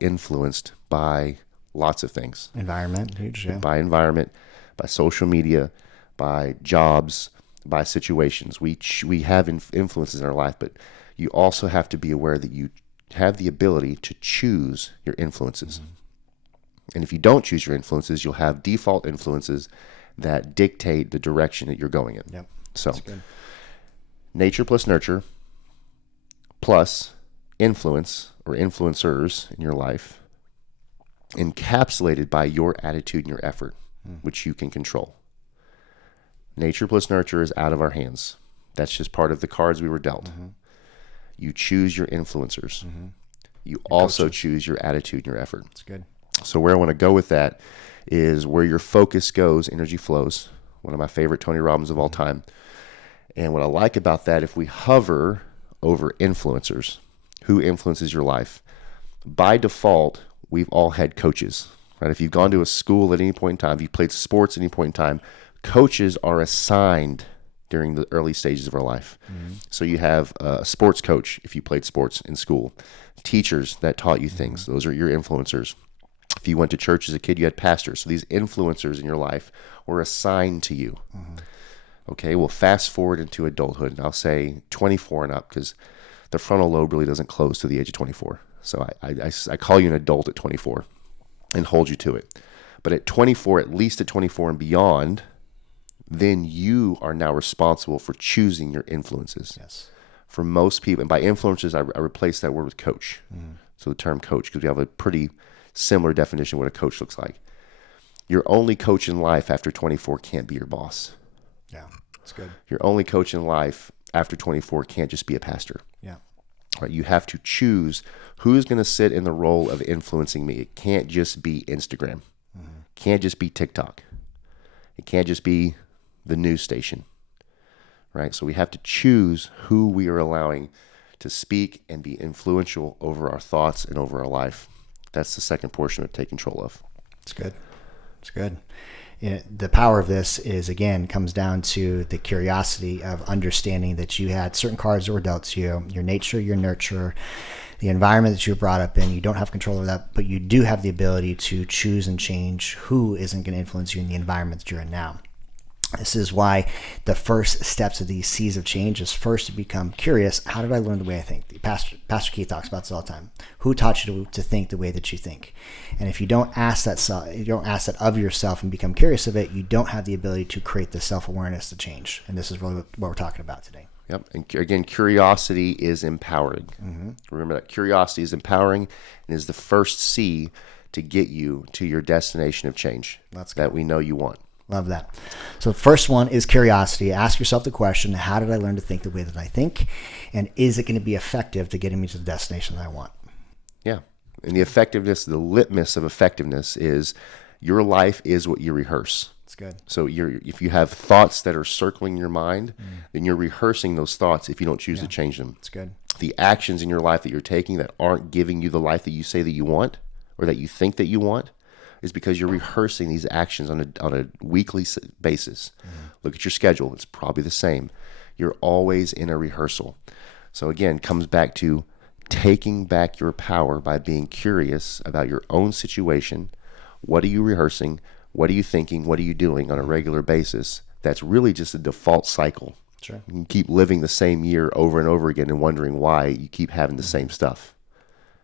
all influenced by lots of things. Environment, huge, yeah. By environment, by social media, by jobs, by situations. We have influences in our life, but you also have to be aware that you have the ability to choose your influences. And if you don't choose your influences, you'll have default influences that dictate the direction that you're going in. Yep. So, That's good. nature plus nurture plus influence or influencers in your life, encapsulated by your attitude and your effort, which you can control. Nature plus nurture is out of our hands. That's just part of the cards we were dealt. You choose your influencers. You also choose your attitude and your effort. That's good. So where I want to go with that is where your focus goes, energy flows. One of my favorite Tony Robbins of all time. And what I like about that, if we hover over influencers, who influences your life, by default, we've all had coaches, right? If you've gone to a school at any point in time, if you've played sports at any point in time, coaches are assigned during the early stages of our life. So you have a sports coach if you played sports in school, teachers that taught you things. Those are your influencers. If you went to church as a kid, you had pastors. So these influencers in your life were assigned to you. Okay, well, fast forward into adulthood, and I'll say 24 and up, because the frontal lobe really doesn't close to the age of 24. So I call you an adult at 24 and hold you to it. But at 24, at least at 24 and beyond, then you are now responsible for choosing your influences. Yes. For most people, and by influencers, I replace that word with coach. So the term coach, because we have a pretty similar definition of what a coach looks like. Your only coach in life after 24 can't be your boss. Yeah, that's good. Your only coach in life after 24 can't just be a pastor. Yeah. Right? You have to choose who's going to sit in the role of influencing me. It can't just be Instagram. Can't just be TikTok. It can't just be the news station. Right? So we have to choose who we are allowing to speak and be influential over our thoughts and over our life. That's the second portion of take control of. It's good. It's good. The power of this is, again, comes down to the curiosity of understanding that you had certain cards that were dealt to you, your nature, your nurture, the environment that you were brought up in. You don't have control over that, but you do have the ability to choose and change who isn't going to influence you in the environment that you're in now. This is why the first steps of these seas of change is first to become curious. How did I learn the way I think? Pastor Keith talks about this all the time. Who taught you to think the way that you think? And if you don't ask that of yourself and become curious of it, you don't have the ability to create the self-awareness to change. And this is really what we're talking about today. Yep. And again, curiosity is empowering. Remember that curiosity is empowering and is the first C to get you to your destination of change that we know you want. Love that. So the first one is curiosity. Ask yourself the question, how did I learn to think the way that I think? And is it going to be effective to getting me to the destination that I want? Yeah. And the effectiveness, the litmus of effectiveness is your life is what you rehearse. That's good. So if you have thoughts that are circling your mind, then you're rehearsing those thoughts if you don't choose to change them. That's good. The actions in your life that you're taking that aren't giving you the life that you say that you want or that you think that you want is because you're rehearsing these actions on a weekly basis. Look at your schedule. It's probably the same. You're always in a rehearsal. So again, comes back to taking back your power by being curious about your own situation. What are you rehearsing? What are you thinking? What are you doing on a regular basis? That's really just a default cycle. Sure. You can keep living the same year over and over again and wondering why you keep having the same stuff.